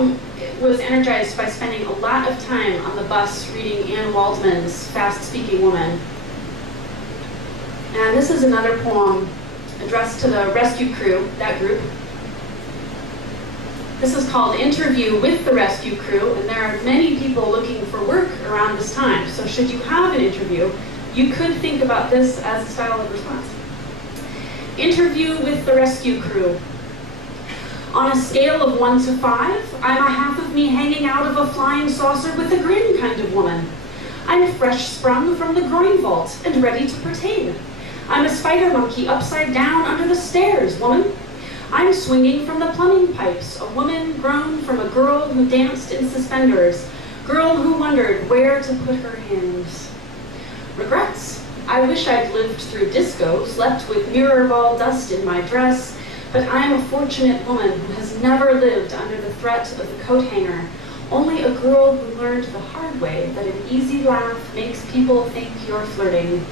poem was energized by spending a lot of time on the bus reading Anne Waldman's Fast-Speaking Woman. And this is another poem addressed to the rescue crew, that group. This is called Interview with the Rescue Crew, and there are many people looking for work around this time. So should you have an interview, you could think about this as a style of response. Interview with the Rescue Crew. On a scale of 1 to 5, I'm a half of me hanging out of a flying saucer with a grin kind of woman. I'm fresh sprung from the groin vault and ready to pertain. I'm a spider monkey upside down under the stairs, woman. I'm swinging from the plumbing pipes, a woman grown from a girl who danced in suspenders, girl who wondered where to put her hands. Regrets? I wish I'd lived through disco, slept with mirror ball dust in my dress, but I'm a fortunate woman who has never lived under the threat of the coat hanger, only a girl who learned the hard way that an easy laugh makes people think you're flirting.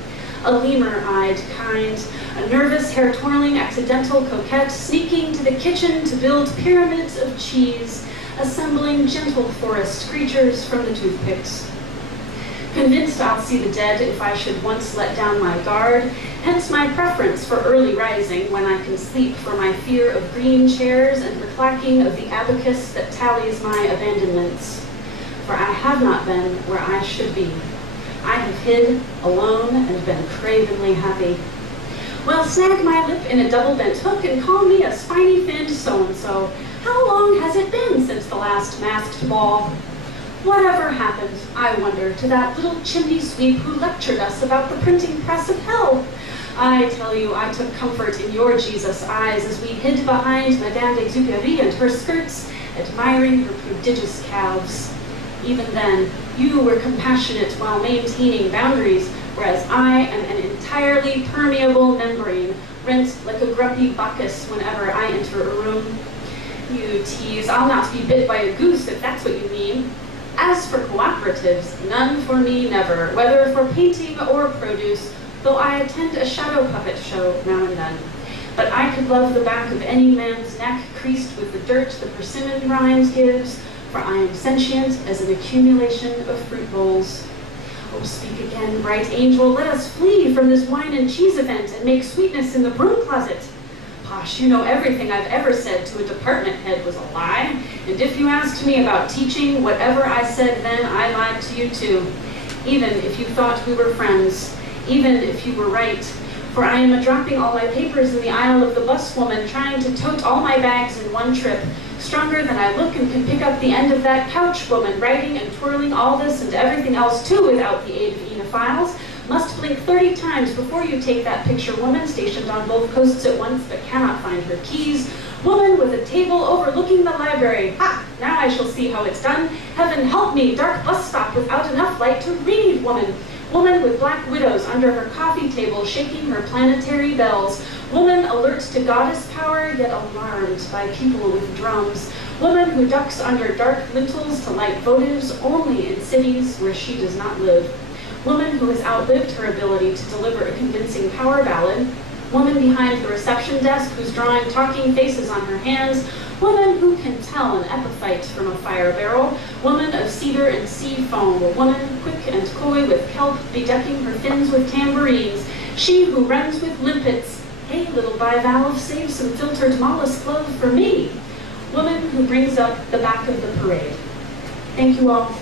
A lemur-eyed kind, a nervous, hair-twirling, accidental coquette, sneaking to the kitchen to build pyramids of cheese, assembling gentle forest creatures from the toothpicks. Convinced I'll see the dead if I should once let down my guard, hence my preference for early rising when I can sleep for my fear of green chairs and the clacking of the abacus that tallies my abandonments. For I have not been where I should be. I have hid, alone, and been cravenly happy. Well, snag my lip in a double-bent hook and call me a spiny-finned so-and-so. How long has it been since the last masked ball? Whatever happened, I wonder, to that little chimney sweep who lectured us about the printing press of hell? I tell you, I took comfort in your Jesus eyes as we hid behind Madame d'Exupéry and her skirts, admiring her prodigious calves. Even then, you were compassionate while maintaining boundaries, whereas I am an entirely permeable membrane, rent like a grumpy Bacchus whenever I enter a room. You tease, I'll not be bit by a goose if that's what you mean. As for cooperatives, none for me never, whether for painting or produce, though I attend a shadow puppet show now and then. But I could love the back of any man's neck creased with the dirt the persimmon rind gives, for I am sentient as an accumulation of fruit bowls. Oh, speak again, bright angel, let us flee from this wine and cheese event and make sweetness in the broom closet. Posh, you know everything I've ever said to a department head was a lie, and if you asked me about teaching, whatever I said then, I lied to you too. Even if you thought we were friends, even if you were right, for I am dropping all my papers in the aisle of the buswoman, trying to tote all my bags in one trip, stronger than I look and can pick up the end of that couch woman, writing and twirling all this and everything else too without the aid of enophiles. Must blink 30 times before you take that picture woman stationed on both coasts at once but cannot find her keys. Woman with a table overlooking the library. Ha! Now I shall see how it's done. Heaven help me, dark bus stop without enough light to read, woman. Woman with black widows under her coffee table shaking her planetary bells. Woman alert to goddess power, yet alarmed by people with drums. Woman who ducks under dark lintels to light votives only in cities where she does not live. Woman who has outlived her ability to deliver a convincing power ballad. Woman behind the reception desk who's drawing talking faces on her hands. Woman who can tell an epithet from a fire barrel. Woman of cedar and sea foam. A woman quick and coy with kelp, bedecking her fins with tambourines. She who runs with limpets. Hey, little bivalve, save some filtered mollusk love for me. Woman who brings up the back of the parade. Thank you all.